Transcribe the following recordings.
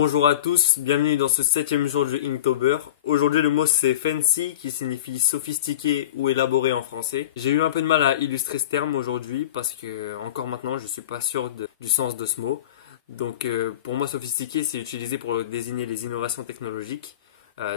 Bonjour à tous, bienvenue dans ce 7e jour du Inktober. Aujourd'hui le mot c'est fancy qui signifie sophistiqué ou élaboré en français. J'ai eu un peu de mal à illustrer ce terme aujourd'hui parce que encore maintenant je suis pas sûr du sens de ce mot. Donc pour moi sophistiqué c'est utilisé pour désigner les innovations technologiques.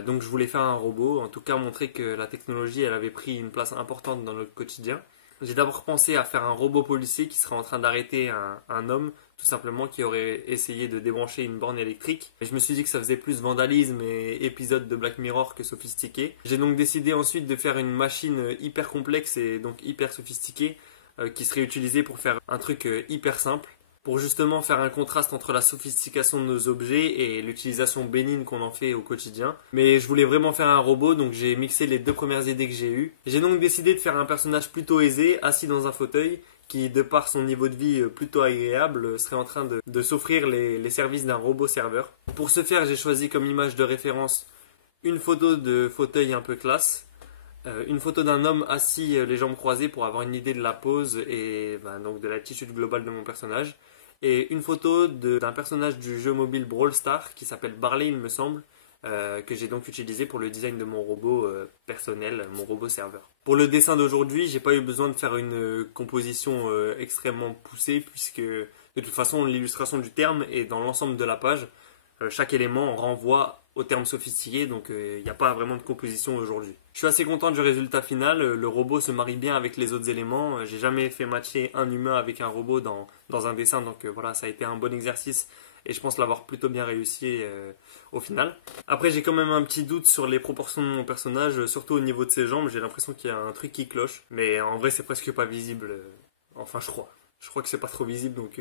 Donc je voulais faire un robot, en tout cas montrer que la technologie elle avait pris une place importante dans notre quotidien. J'ai d'abord pensé à faire un robot policier qui serait en train d'arrêter un homme, tout simplement, qui aurait essayé de débrancher une borne électrique. Et je me suis dit que ça faisait plus vandalisme et épisode de Black Mirror que sophistiqué. J'ai donc décidé ensuite de faire une machine hyper complexe et donc hyper sophistiquée qui serait utilisée pour faire un truc hyper simple, pour justement faire un contraste entre la sophistication de nos objets et l'utilisation bénigne qu'on en fait au quotidien. Mais je voulais vraiment faire un robot, donc j'ai mixé les deux premières idées que j'ai eues. J'ai donc décidé de faire un personnage plutôt aisé, assis dans un fauteuil, qui, de par son niveau de vie plutôt agréable, serait en train de s'offrir les services d'un robot serveur. Pour ce faire, j'ai choisi comme image de référence une photo de fauteuil un peu classe, une photo d'un homme assis les jambes croisées pour avoir une idée de la pose et donc de l'attitude globale de mon personnage, et une photo d'un personnage du jeu mobile Brawl Stars qui s'appelle Barley il me semble, que j'ai donc utilisé pour le design de mon robot personnel, mon robot serveur. Pour le dessin d'aujourd'hui, j'ai pas eu besoin de faire une composition extrêmement poussée puisque de toute façon l'illustration du terme est dans l'ensemble de la page. Chaque élément renvoie au terme sophistiqué, donc il n'y a pas vraiment de composition aujourd'hui. Je suis assez content du résultat final, le robot se marie bien avec les autres éléments. J'ai jamais fait matcher un humain avec un robot dans un dessin, donc voilà, ça a été un bon exercice et je pense l'avoir plutôt bien réussi au final. Après, j'ai quand même un petit doute sur les proportions de mon personnage, surtout au niveau de ses jambes. J'ai l'impression qu'il y a un truc qui cloche, mais en vrai c'est presque pas visible, enfin je crois que c'est pas trop visible, donc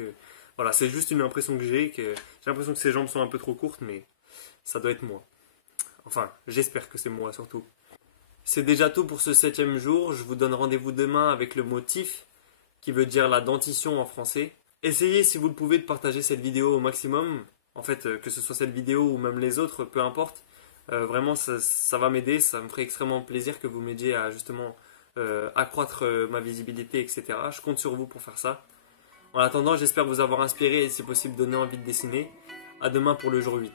voilà, c'est juste une impression que j'ai l'impression que ses jambes sont un peu trop courtes, mais ça doit être moi. Enfin, j'espère que c'est moi surtout. C'est déjà tout pour ce 7e jour. Je vous donne rendez-vous demain avec le mot TIF, qui veut dire la dentition en français. Essayez, si vous le pouvez, de partager cette vidéo au maximum. En fait, que ce soit cette vidéo ou même les autres, peu importe. Vraiment, ça va m'aider. Ça me ferait extrêmement plaisir que vous m'aidiez à justement accroître ma visibilité, etc. Je compte sur vous pour faire ça. En attendant, j'espère vous avoir inspiré et si possible donner envie de dessiner. À demain pour le jour 8.